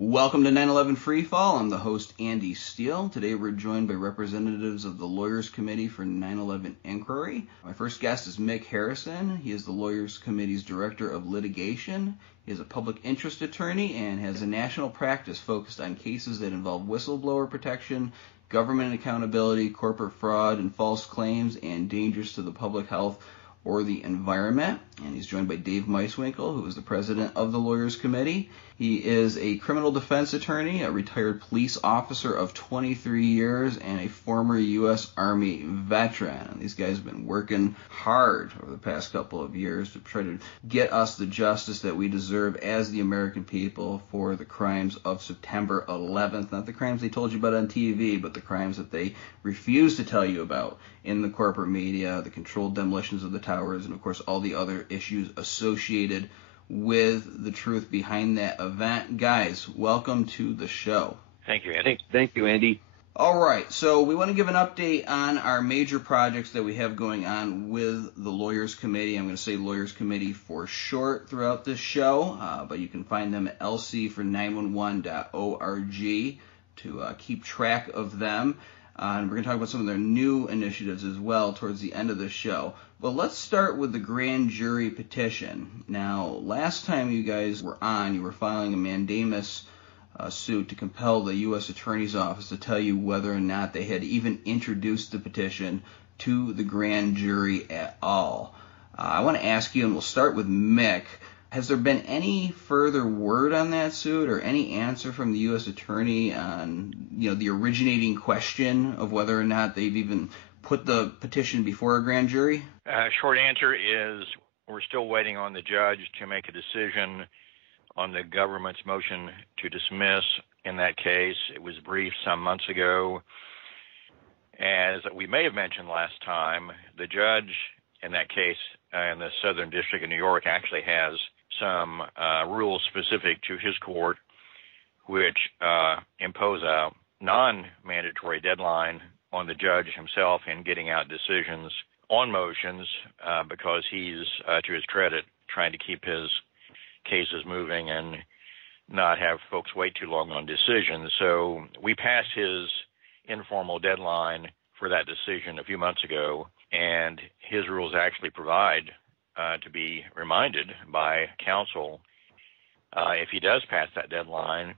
Welcome to 9/11 Freefall. I'm the host, Andy Steele. Today we're joined by representatives of the Lawyers Committee for 9/11 Inquiry. My first guest is Mick Harrison. He is the Lawyers Committee's Director of Litigation. He is a public interest attorney and has a national practice focused on cases that involve whistleblower protection, government accountability, corporate fraud, and false claims, and dangers to the public health or the environment. And he's joined by Dave Meiswinkle, who is the president of the Lawyers Committee. He is a criminal defense attorney, a retired police officer of 23 years, and a former U.S. Army veteran. And these guys have been working hard over the past couple of years to try to get us the justice that we deserve as the American people for the crimes of September 11th. Not the crimes they told you about on TV, but the crimes that they refuse to tell you about in the corporate media, the controlled demolitions of the towers, and of course all the other issues associated with the truth behind that event. Guys, welcome to the show. Thank you, Andy. Thank you, Andy. All right, so we want to give an update on our major projects that we have going on with the Lawyers Committee. I'm going to say Lawyers Committee for short throughout this show, but you can find them at lc4911.org to keep track of them. And we're going to talk about some of their new initiatives as well towards the end of the show. But let's start with the grand jury petition. Now, last time you guys were on, you were filing a mandamus suit to compel the U.S. Attorney's Office to tell you whether or not they had even introduced the petition to the grand jury at all. I want to ask you, and we'll start with Mick, has there been any further word on that suit or any answer from the U.S. Attorney on, the originating question of whether or not they've even put the petition before a grand jury? Short answer is we're still waiting on the judge to make a decision on the government's motion to dismiss in that case. It was briefed some months ago. As we may have mentioned last time, the judge in that case in the Southern District of New York actually has some rules specific to his court which impose a non-mandatory deadline on the judge himself in getting out decisions on motions because he's, to his credit, trying to keep his cases moving and not have folks wait too long on decisions. So we passed his informal deadline for that decision a few months ago, and his rules actually provide to be reminded by counsel if he does pass that deadline,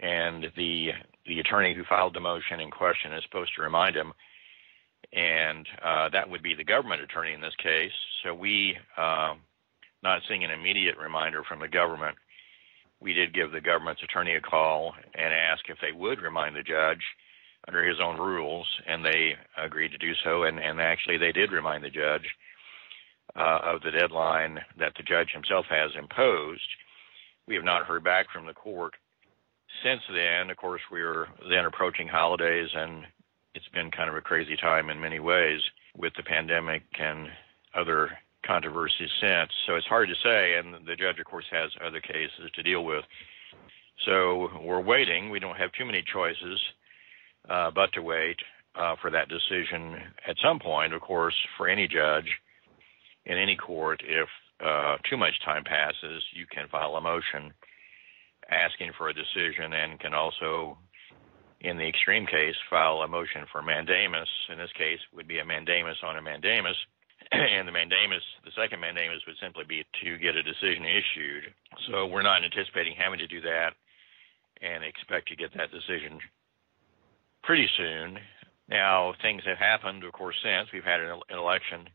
and the attorney who filed the motion in question is supposed to remind him, and that would be the government attorney in this case. So we, not seeing an immediate reminder from the government, we did give the government's attorney a call and ask if they would remind the judge under his own rules, and they agreed to do so, and actually they did remind the judge of the deadline that the judge himself has imposed. We have not heard back from the court since then. Of course, we were then approaching holidays, and it's been kind of a crazy time in many ways with the pandemic and other controversies since. So it's hard to say, and the judge, of course, has other cases to deal with. So we're waiting. We don't have too many choices but to wait for that decision at some point. Of course, for any judge in any court, if too much time passes, you can file a motion asking for a decision, and can also, in the extreme case, file a motion for mandamus. In this case, would be a mandamus on a mandamus, and the second mandamus would simply be to get a decision issued. So we're not anticipating having to do that, and expect to get that decision pretty soon. Now, things have happened, of course, since we've had an election,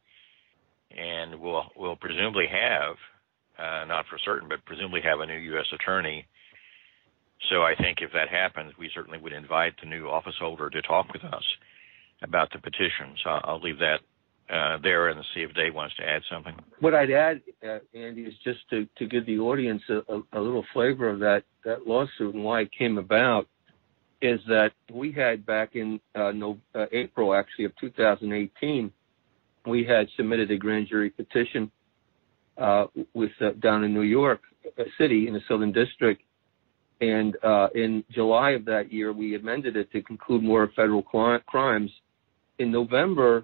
and we'll presumably have, not for certain, but presumably have a new U.S. attorney. So I think if that happens, we certainly would invite the new office holder to talk with us about the petition. So I'll leave that there and see if Dave wants to add something. What I'd add, Andy, is just to give the audience a little flavor of that lawsuit and why it came about, is that we had back in April, actually, of 2018, we had submitted a grand jury petition down in New York City in the Southern District. And in July of that year, we amended it to include more federal crimes. In November,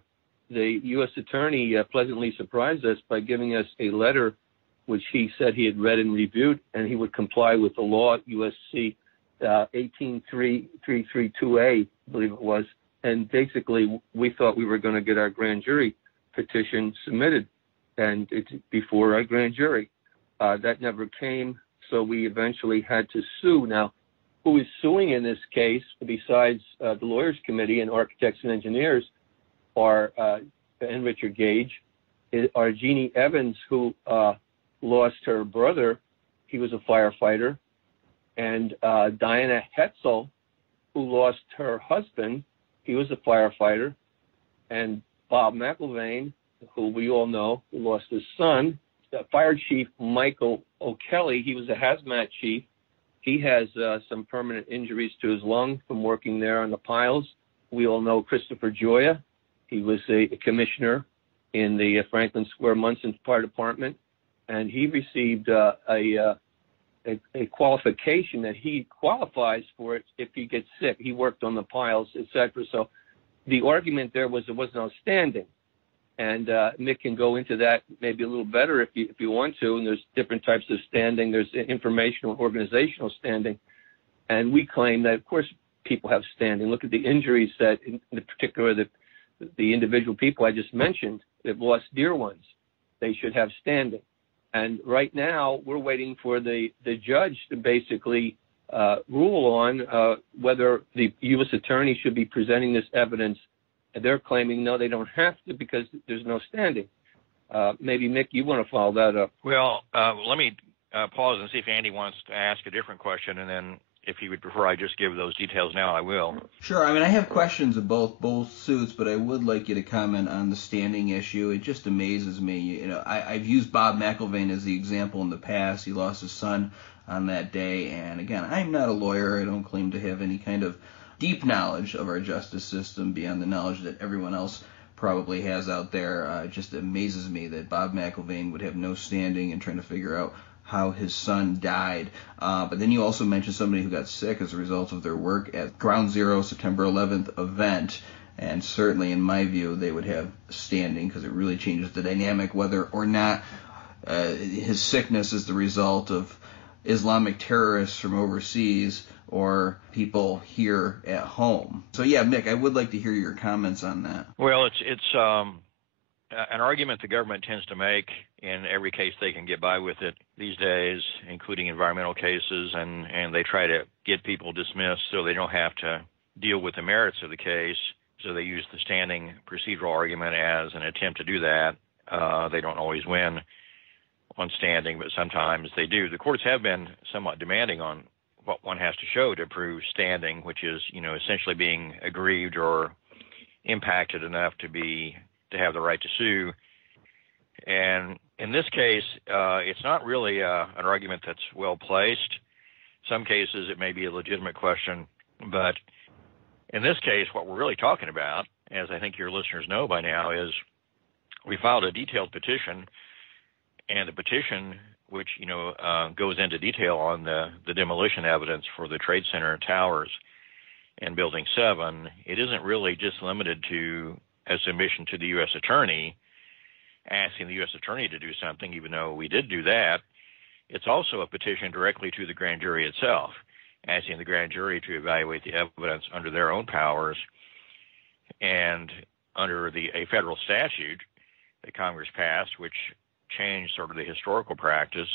the U.S. Attorney pleasantly surprised us by giving us a letter which he said he had read and reviewed, and he would comply with the law, USC 18332A, I believe it was. And basically, we thought we were going to get our grand jury petition submitted, and it's before our grand jury. That never came, so we eventually had to sue. Now, who is suing in this case, besides the Lawyers Committee and Architects and Engineers, are and Richard Gage, are Jeannie Evans, who lost her brother. He was a firefighter, and Diana Hetzel, who lost her husband. He was a firefighter, and Bob McIlvaine, who we all know, who lost his son. Fire Chief Michael O'Kelly, he was a hazmat chief. He has some permanent injuries to his lung from working there on the piles. We all know Christopher Gioia. He was a commissioner in the Franklin Square Munson Fire Department, and he received a qualification that he qualifies for it if he gets sick. He worked on the piles, etc. So the argument there was no standing. And Mick can go into that maybe a little better if you want to. And there's different types of standing. There's informational, organizational standing. And we claim that, of course, people have standing. Look at the injuries that, in particular, the individual people I just mentioned that lost dear ones. They should have standing. And right now, we're waiting for the judge to basically rule on whether the U.S. attorney should be presenting this evidence. And they're claiming, no, they don't have to because there's no standing. Maybe, Mick, you want to follow that up. Well, let me pause and see if Andy wants to ask a different question, and then if he would prefer I just give those details now, I will. Sure. I mean, I have questions of both suits, but I would like you to comment on the standing issue. It just amazes me. You know, I've used Bob McIlvaine as the example in the past. He lost his son on that day, and again, I'm not a lawyer. I don't claim to have any kind of deep knowledge of our justice system beyond the knowledge that everyone else probably has out there. It just amazes me that Bob McIlvaine would have no standing in trying to figure out how his son died. But then you also mentioned somebody who got sick as a result of their work at Ground Zero September 11th event. And certainly, in my view, they would have standing because it really changes the dynamic whether or not his sickness is the result of Islamic terrorists from overseas or people here at home. So yeah, Mick, I would like to hear your comments on that. Well, it's an argument the government tends to make in every case they can get by with it these days, including environmental cases, and they try to get people dismissed so they don't have to deal with the merits of the case. So they use the standing procedural argument as an attempt to do that. They don't always win on standing, but sometimes they do. The courts have been somewhat demanding on what one has to show to prove standing, which is, essentially being aggrieved or impacted enough to have the right to sue. And in this case, it's not really an argument that's well placed. Some cases it may be a legitimate question, but in this case, what we're really talking about, as I think your listeners know by now, is we filed a detailed petition, and the petition, which goes into detail on the demolition evidence for the Trade Center towers and Building 7, it isn't really just limited to a submission to the U.S. Attorney, asking the U.S. Attorney to do something, even though we did do that. It's also a petition directly to the grand jury itself, asking the grand jury to evaluate the evidence under their own powers and under a federal statute that Congress passed, which changed sort of the historical practice.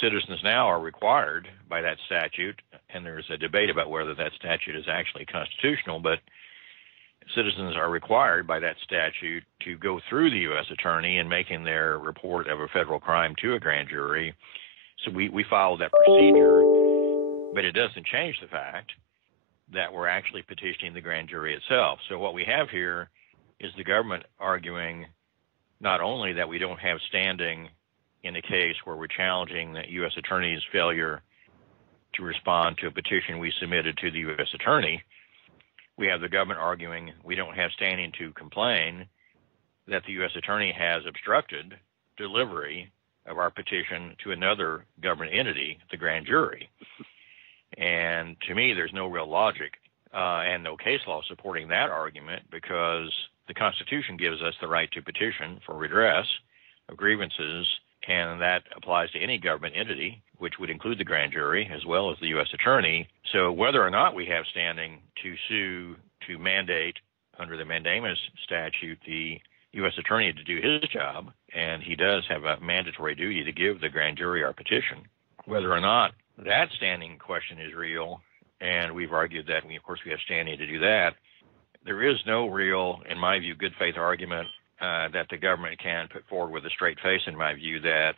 Citizens now are required by that statute, and there's a debate about whether that statute is actually constitutional, but citizens are required by that statute to go through the U.S. Attorney in making their report of a federal crime to a grand jury. So we followed that procedure, but it doesn't change the fact that we're actually petitioning the grand jury itself. So what we have here is the government arguing not only that we don't have standing in a case where we're challenging the U.S. Attorney's failure to respond to a petition we submitted to the U.S. Attorney, we have the government arguing we don't have standing to complain that the U.S. Attorney has obstructed delivery of our petition to another government entity, the grand jury. And to me, there's no real logic and no case law supporting that argument, because the Constitution gives us the right to petition for redress of grievances, and that applies to any government entity, which would include the grand jury as well as the U.S. attorney. So whether or not we have standing to sue, to mandate under the mandamus statute the U.S. attorney to do his job, and he does have a mandatory duty to give the grand jury our petition. Whether or not that standing question is real, and we've argued that, of course, we have standing to do that, there is no real, in my view, good faith argument that the government can put forward with a straight face, in my view, that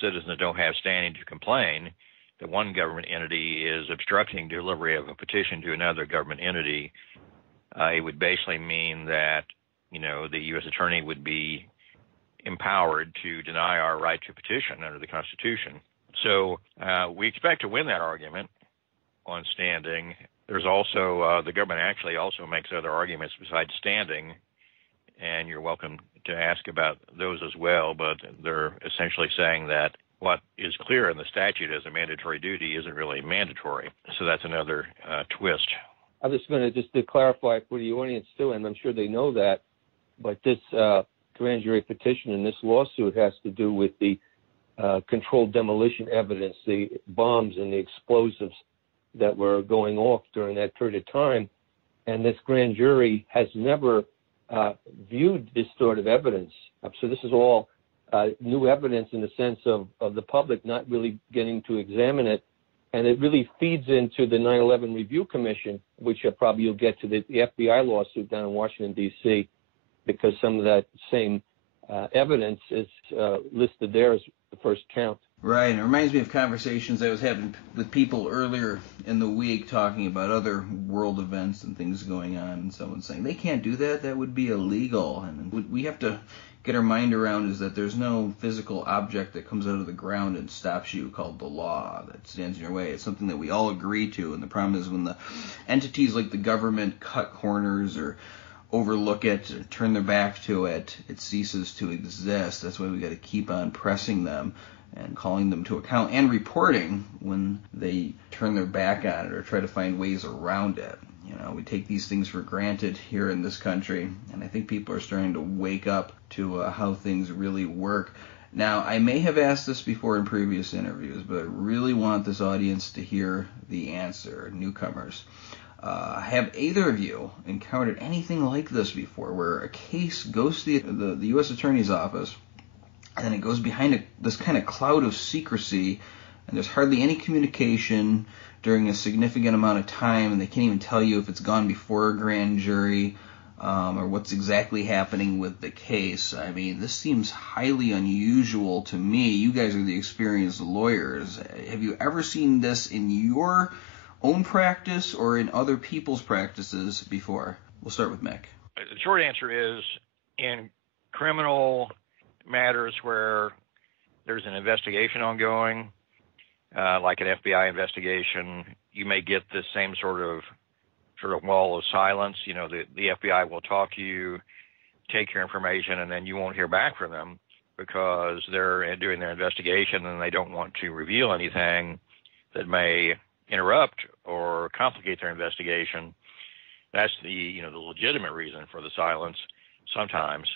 citizens don't have standing to complain that one government entity is obstructing delivery of a petition to another government entity. It would basically mean that, the U.S. attorney would be empowered to deny our right to petition under the Constitution. So we expect to win that argument on standing. There's also, the government actually also makes other arguments besides standing, and you're welcome to ask about those as well, but they're essentially saying that what is clear in the statute as a mandatory duty isn't really mandatory. So that's another twist. I was going to clarify for the audience too, and I'm sure they know that, but this grand jury petition in this lawsuit has to do with the controlled demolition evidence, the bombs and the explosives that were going off during that period of time. And this grand jury has never viewed this sort of evidence. So this is all new evidence in the sense of the public not really getting to examine it. And it really feeds into the 9/11 Review Commission, which probably you'll get to the FBI lawsuit down in Washington, D.C., because some of that same evidence is listed there as the first count. Right. It reminds me of conversations I was having with people earlier in the week talking about other world events and things going on, and someone saying they can't do that, that would be illegal. And what we have to get our mind around is that there's no physical object that comes out of the ground and stops you called the law that stands in your way. It's something that we all agree to, and the problem is when the entities like the government cut corners or overlook it, or turn their back to it, it ceases to exist. That's why we got to keep on pressing them and calling them to account and reporting when they turn their back on it or try to find ways around it. We take these things for granted here in this country, and I think people are starting to wake up to how things really work. Now, I may have asked this before in previous interviews, but I really want this audience to hear the answer, newcomers. Have either of you encountered anything like this before, where a case goes to the U.S. Attorney's Office, and then it goes behind this kind of cloud of secrecy, and there's hardly any communication during a significant amount of time, and they can't even tell you if it's gone before a grand jury or what's exactly happening with the case? I mean, this seems highly unusual to me. You guys are the experienced lawyers. Have you ever seen this in your own practice or in other people's practices before? We'll start with Mick. The short answer is, in criminal matters where there's an investigation ongoing, like an FBI investigation, you may get this same sort of wall of silence. The FBI will talk to you, take your information, and then you won't hear back from them because they're doing their investigation and they don't want to reveal anything that may interrupt or complicate their investigation. That's the legitimate reason for the silence sometimes.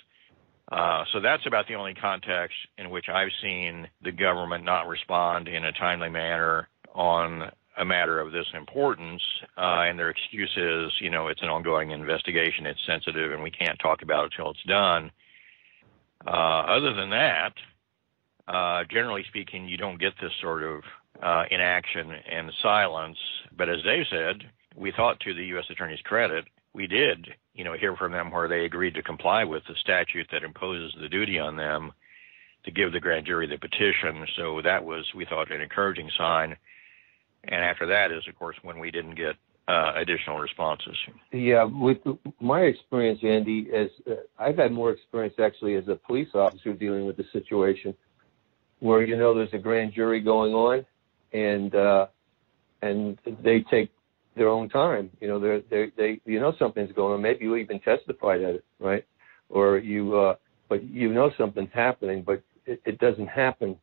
So that's about the only context in which I've seen the government not respond in a timely manner on a matter of this importance, and their excuse is, it's an ongoing investigation, it's sensitive, and we can't talk about it till it's done. Other than that, generally speaking, you don't get this sort of inaction and silence. But as Dave said, we thought, to the U.S. Attorney's credit, we did hear from them where they agreed to comply with the statute that imposes the duty on them to give the grand jury the petition. So that was, we thought, an encouraging sign. And after that is, of course, when we didn't get additional responses. Yeah, with my experience, Andy, is I've had more experience actually as a police officer dealing with the situation where there's a grand jury going on, and they take their own time. They something's going on. Maybe you even testified at it, right? Or but something's happening, but it doesn't happen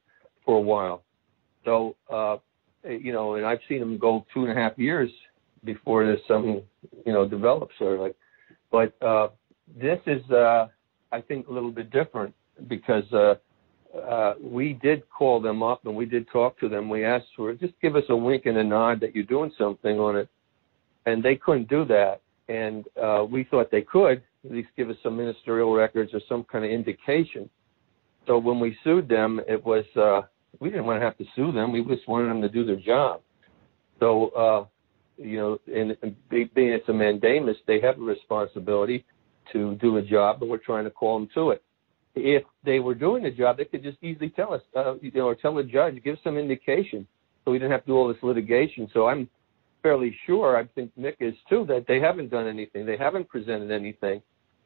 for a while. So and I've seen them go 2.5 years before there's something develops But this is I think a little bit different because we did call them up and we did talk to them. We asked for just give us a wink and a nod that you're doing something on it, and they couldn't do that. And we thought they could at least give us some ministerial records or some kind of indication. So when we sued them, it was we didn't want to have to sue them. We just wanted them to do their job. So and being it's a mandamus, they have a responsibility to do a job, and we're trying to call them to it. If they were doing the job, they could just easily tell us, or tell the judge, give some indication, so we didn't have to do all this litigation. So I'm fairly sure, I think Mick is too, that they haven't done anything. They haven't presented anything,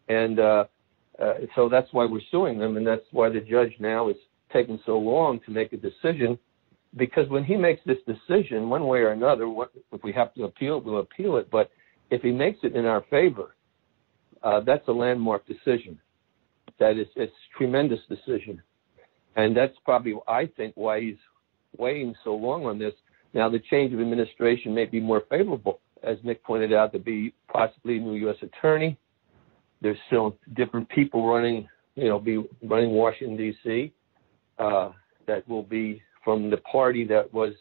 and so that's why we're suing them, and that's why the judge now is taking so long to make a decision. Because when he makes this decision, one way or another, if we have to appeal, we'll appeal it. But if he makes it in our favor, that's a landmark decision. That is, it's a tremendous decision. And that's probably, I think, why he's waiting so long on this. Now, the change of administration may be more favorable, as Nick pointed out, to be possibly a new U.S. attorney. There's still different people running Washington, D.C., that will be from the party that was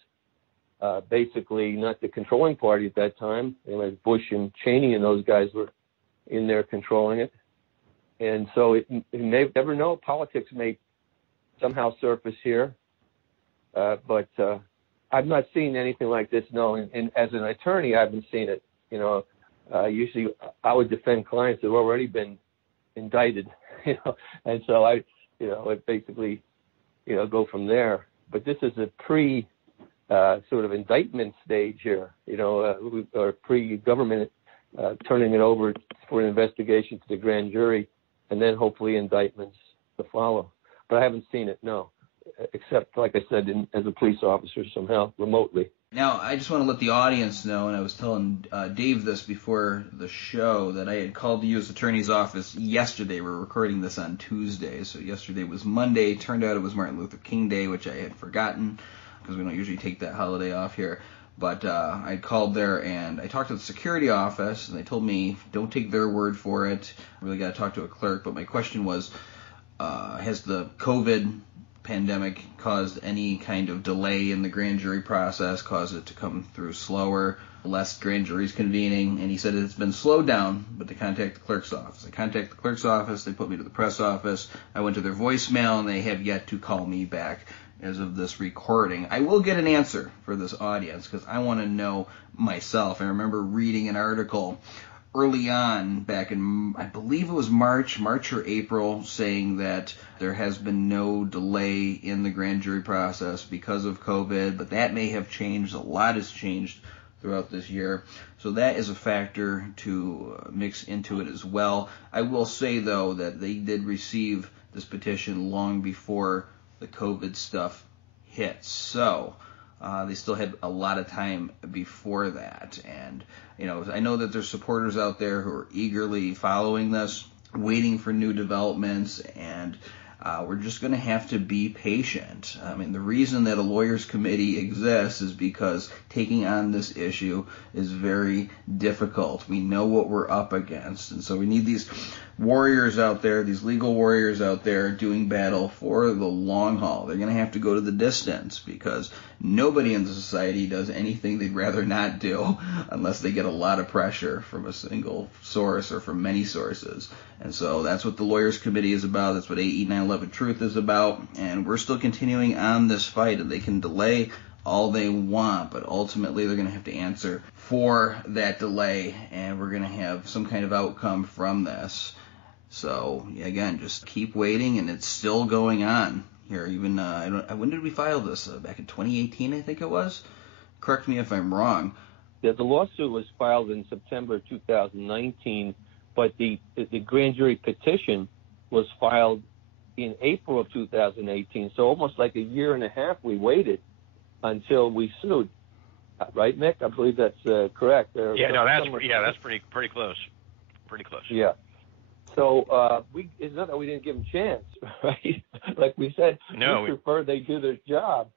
basically not the controlling party at that time. Bush and Cheney and those guys were in there controlling it. And so you may never know. Politics may somehow surface here. But I've not seen anything like this, no. And as an attorney, I haven't seen it. Usually I would defend clients that have already been indicted, and so I basically, go from there. But this is a sort of indictment stage here, or pre-government turning it over for an investigation to the grand jury, and then hopefully indictments to follow. But I haven't seen it, no, except, like I said, as a police officer somehow, remotely. Now, I just want to let the audience know, and I was telling Dave this before the show, that I had called the U.S. Attorney's Office yesterday. We're recording this on Tuesday, so yesterday was Monday. Turned out it was Martin Luther King Day, which I had forgotten, because we don't usually take that holiday off here. But I called there, and I talked to the security office, and they told me, don't take their word for it. I really got to talk to a clerk. But my question was, has the COVID pandemic caused any kind of delay in the grand jury process, caused it to come through slower, less grand juries convening? And he said it's been slowed down, but to contact the clerk's office. I contacted the clerk's office, they put me to the press office, I went to their voicemail, and they have yet to call me back as of this recording. I will get an answer for this audience, because I want to know myself. I remember reading an article early on, back in, I believe it was March or April, saying that there has been no delay in the grand jury process because of COVID, but that may have changed. A lot has changed throughout this year. So that is a factor to mix into it as well. I will say, though, that they did receive this petition long before the COVID stuff hit. So they still had a lot of time before that. And I know that there's supporters out there who are eagerly following this, waiting for new developments, and we're just going to have to be patient. I mean, the reason that a lawyers committee exists is because taking on this issue is very difficult. We know what we're up against, and so we need these warriors out there, these legal warriors out there doing battle for the long haul. They're going to have to go to the distance, because nobody in the society does anything they'd rather not do unless they get a lot of pressure from a single source or from many sources. And so that's what the Lawyers Committee is about. That's what AE 9/11 Truth is about. And we're still continuing on this fight, and they can delay all they want, but ultimately they're going to have to answer for that delay, and we're going to have some kind of outcome from this. So, again, just keep waiting, and it's still going on here. Even, when did we file this? Back in 2018, I think it was? Correct me if I'm wrong. Yeah, the lawsuit was filed in September 2019, but the grand jury petition was filed in April of 2018. So almost like a year and a half we waited until we sued. Right, Mick? I believe that's correct. That's pretty close. Pretty close. Yeah. So it's not that we didn't give them a chance, right? Like we said, no, we prefer they do their job,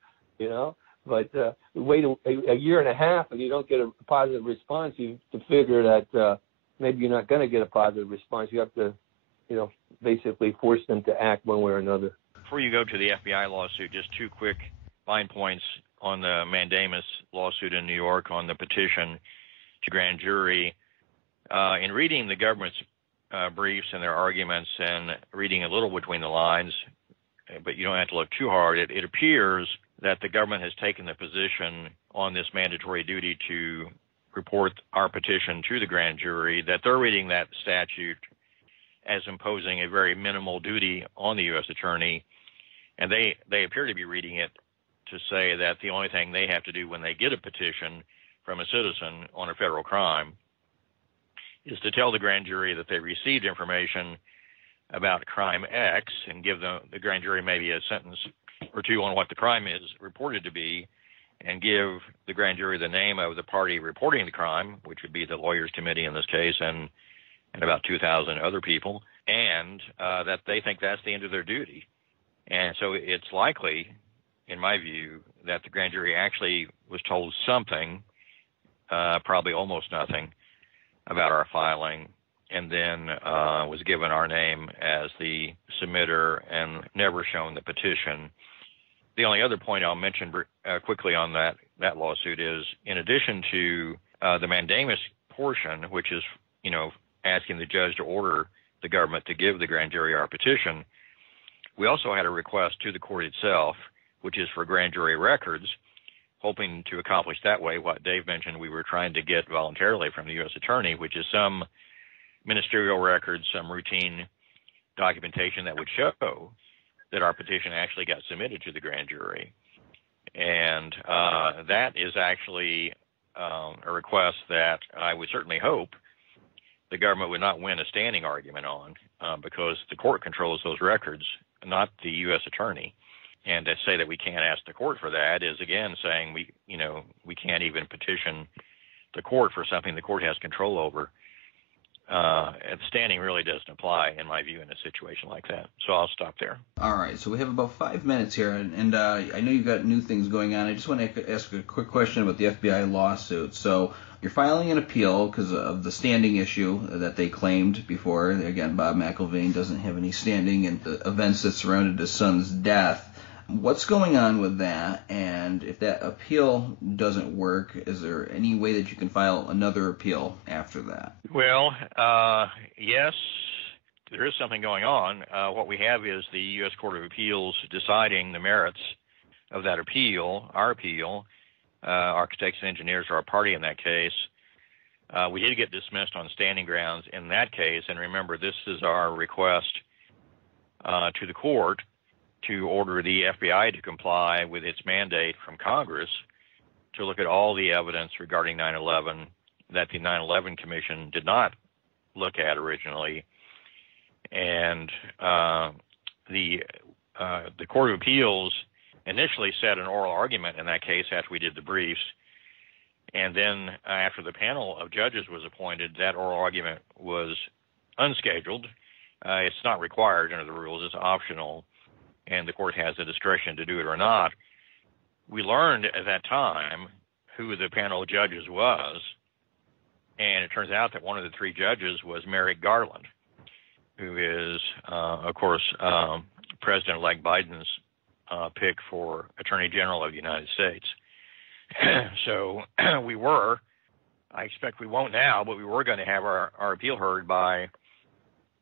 But wait a year and a half and you don't get a positive response, you have to figure that maybe you're not going to get a positive response. You have to, basically force them to act one way or another. before you go to the FBI lawsuit, just two quick fine points on the mandamus lawsuit in New York on the petition to grand jury. In reading the government's briefs and their arguments and reading a little between the lines, but you don't have to look too hard, it appears that the government has taken the position on this mandatory duty to report our petition to the grand jury, that they're reading that statute as imposing a very minimal duty on the U.S. attorney, and they appear to be reading it to say that the only thing they have to do when they get a petition from a citizen on a federal crime is to tell the grand jury that they received information about crime X and give the grand jury maybe a sentence or two on what the crime is reported to be, and give the grand jury the name of the party reporting the crime, which would be the Lawyers Committee in this case, and about 2,000 other people, and that they think that's the end of their duty. And so it's likely, in my view, that the grand jury actually was told something, probably almost nothing, about our filing, and then was given our name as the submitter and never shown the petition. The only other point I'll mention quickly on that lawsuit is, in addition to the mandamus portion, which is, asking the judge to order the government to give the grand jury our petition, we also had a request to the court itself, which is for grand jury records, hoping to accomplish that way what Dave mentioned we were trying to get voluntarily from the U.S. attorney, which is some ministerial records, some routine documentation that would show that our petition actually got submitted to the grand jury. And that is actually a request that I would certainly hope the government would not win a standing argument on, because the court controls those records, not the U.S. attorney. And to say that we can't ask the court for that is, again, saying we can't even petition the court for something the court has control over. And standing really doesn't apply, in my view, in a situation like that. So I'll stop there. All right. So we have about 5 minutes here, and I know you've got new things going on. I just want to ask a quick question about the FBI lawsuit. So you're filing an appeal because of the standing issue that they claimed before. Again, Bob McIlvaine doesn't have any standing in the events that surrounded his son's death. What's going on with that? And if that appeal doesn't work, is there any way that you can file another appeal after that? Well, yes, there is something going on. What we have is the U.S. Court of Appeals deciding the merits of that appeal, our appeal. Architects and engineers are a party in that case. We did get dismissed on standing grounds in that case, and remember, this is our request to the court to order the FBI to comply with its mandate from Congress to look at all the evidence regarding 9/11 that the 9/11 Commission did not look at originally. And the Court of Appeals initially set an oral argument in that case after we did the briefs, and then after the panel of judges was appointed, that oral argument was unscheduled. It's not required under the rules, it's optional, and the court has the discretion to do it or not. We learned at that time who the panel of judges was, and it turns out that one of the three judges was Merrick Garland, who is, of course, President-elect Biden's pick for Attorney General of the United States. So I expect we won't now, but we were going to have our appeal heard by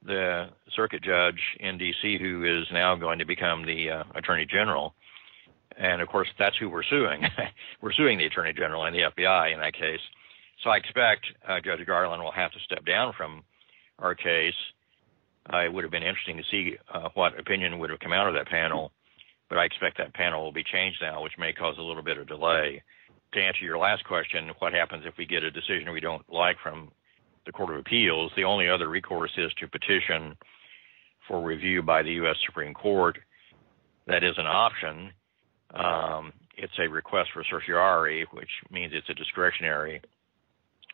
the circuit judge in D.C., who is now going to become the Attorney General. And, of course, that's who we're suing. We're suing the Attorney General and the FBI in that case. So I expect Judge Garland will have to step down from our case. It would have been interesting to see what opinion would have come out of that panel, but I expect that panel will be changed now, which may cause a little bit of delay. To answer your last question, what happens if we get a decision we don't like from the Court of Appeals? The only other recourse is to petition for review by the U.S. Supreme Court. That is an option. It's a request for certiorari, which means it's a discretionary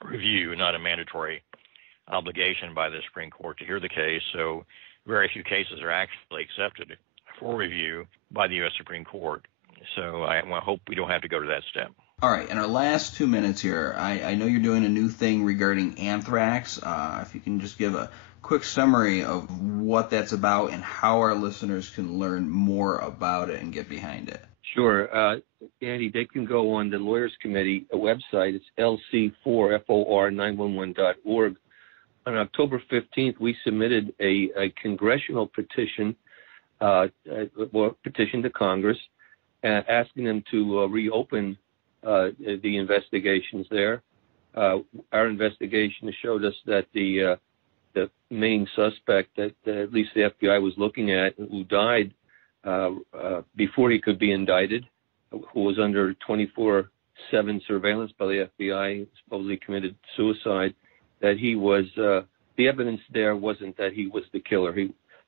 review, not a mandatory obligation by the Supreme Court to hear the case. So very few cases are actually accepted for review by the U.S. Supreme Court. So I hope we don't have to go to that step. All right, in our last 2 minutes here, I know you're doing a new thing regarding anthrax. If you can just give a quick summary of what that's about and how our listeners can learn more about it and get behind it? Sure. Andy, they can go on the Lawyers Committee website. It's lc4for911.org. On October 15th, we submitted a congressional petition, petition to Congress, asking them to reopen the investigations there. Our investigation showed us that the main suspect that at least the FBI was looking at, who died before he could be indicted, who was under 24/7 surveillance by the FBI, supposedly committed suicide, that he was, the evidence there wasn't that he was the killer.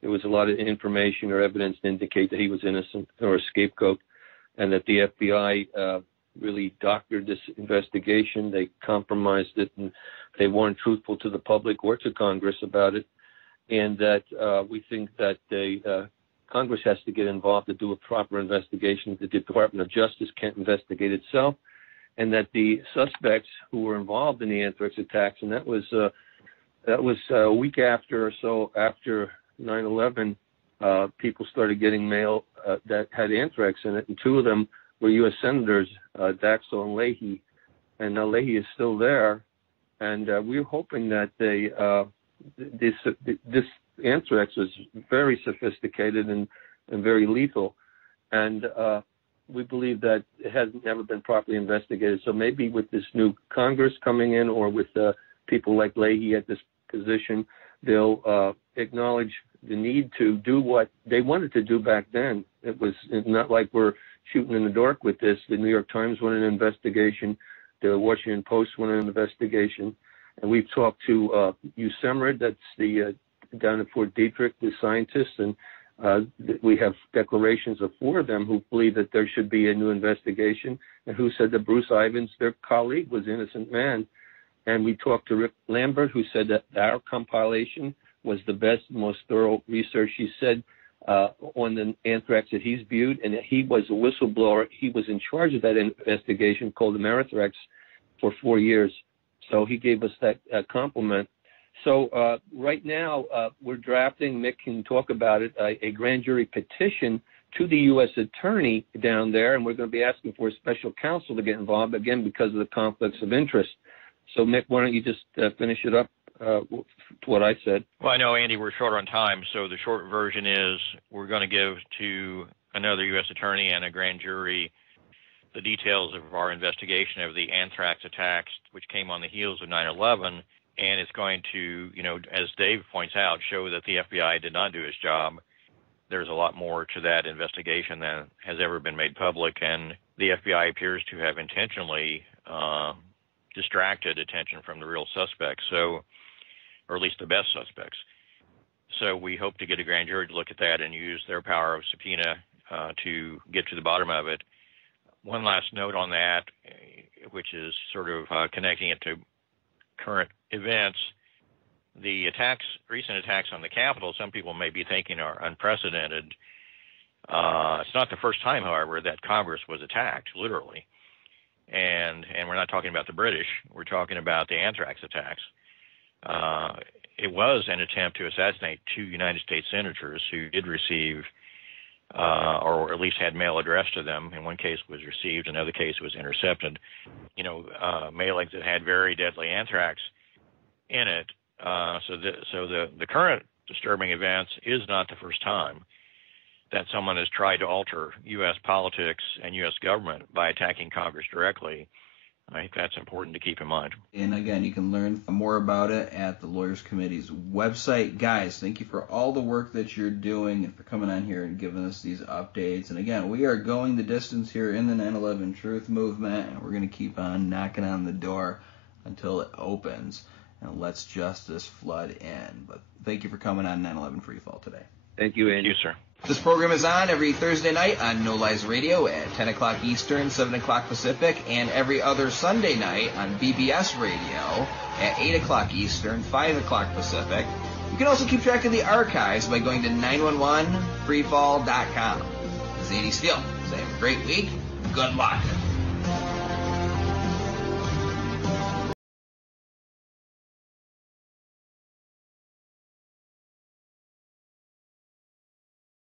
There was a lot of information or evidence to indicate that he was innocent or a scapegoat, and that the FBI really doctored this investigation. They compromised it, and they weren't truthful to the public or to Congress about it, and that we think that Congress has to get involved to do a proper investigation. The Department of Justice can't investigate itself, and that the suspects who were involved in the anthrax attacks, and that was a week after or so after 9/11, people started getting mail that had anthrax in it, and two of them were U.S. Senators, Daxel and Leahy, and now Leahy is still there, and we're hoping that this anthrax was very sophisticated and very lethal, and we believe that it has never been properly investigated. So maybe with this new Congress coming in, or with people like Leahy at this position, they'll acknowledge the need to do what they wanted to do back then. It's not like we're shooting in the dark with this. The New York Times wanted an investigation. The Washington Post wanted an investigation. And we've talked to USEMRID, that's the down at Fort Detrick, the scientists, and we have declarations of four of them who believe that there should be a new investigation, and who said that Bruce Ivins, their colleague, was an innocent man. And we talked to Rick Lambert, who said that our compilation was the best, most thorough research, he said, on the anthrax that he's viewed, and that he was a whistleblower. He was in charge of that investigation called the Amerithrax for 4 years. So he gave us that compliment. So right now we're drafting, Mick can talk about it, a grand jury petition to the U.S. attorney down there, and we're going to be asking for a special counsel to get involved, again, because of the conflicts of interest. So, Mick, why don't you just finish it up to what I said? Well, I know, Andy, we're short on time, so the short version is we're going to give to another U.S. attorney and a grand jury the details of our investigation of the anthrax attacks, which came on the heels of 9/11, and it's going to, as Dave points out, show that the FBI did not do its job. There's a lot more to that investigation than has ever been made public, and the FBI appears to have intentionally distracted attention from the real suspects, or at least the best suspects. So we hope to get a grand jury to look at that and use their power of subpoena to get to the bottom of it. One last note on that, which is sort of connecting it to current events. The recent attacks on the Capitol, some people may be thinking are unprecedented. It's not the first time, however, that Congress was attacked, literally. And we're not talking about the British. We're talking about the anthrax attacks. It was an attempt to assassinate two United States senators who did receive, or at least had mail addressed to them. In one case was received, another case was intercepted. Mailings that had very deadly anthrax in it. So the current disturbing events is not the first time that someone has tried to alter U.S. politics and U.S. government by attacking Congress directly. I think that's important to keep in mind. And again, you can learn more about it at the Lawyers Committee's website. Guys, thank you for all the work that you're doing and for coming on here and giving us these updates. And again, we are going the distance here in the 9/11 Truth Movement, and we're going to keep on knocking on the door until it opens and lets justice flood in. But thank you for coming on 9/11 Free Fall today. Thank you, Andy. Thank you, sir. This program is on every Thursday night on No Lies Radio at 10 o'clock Eastern, 7 o'clock Pacific, and every other Sunday night on BBS Radio at 8 o'clock Eastern, 5 o'clock Pacific. You can also keep track of the archives by going to 911freefall.com. This is Andy Steele saying, have a great week. Good luck.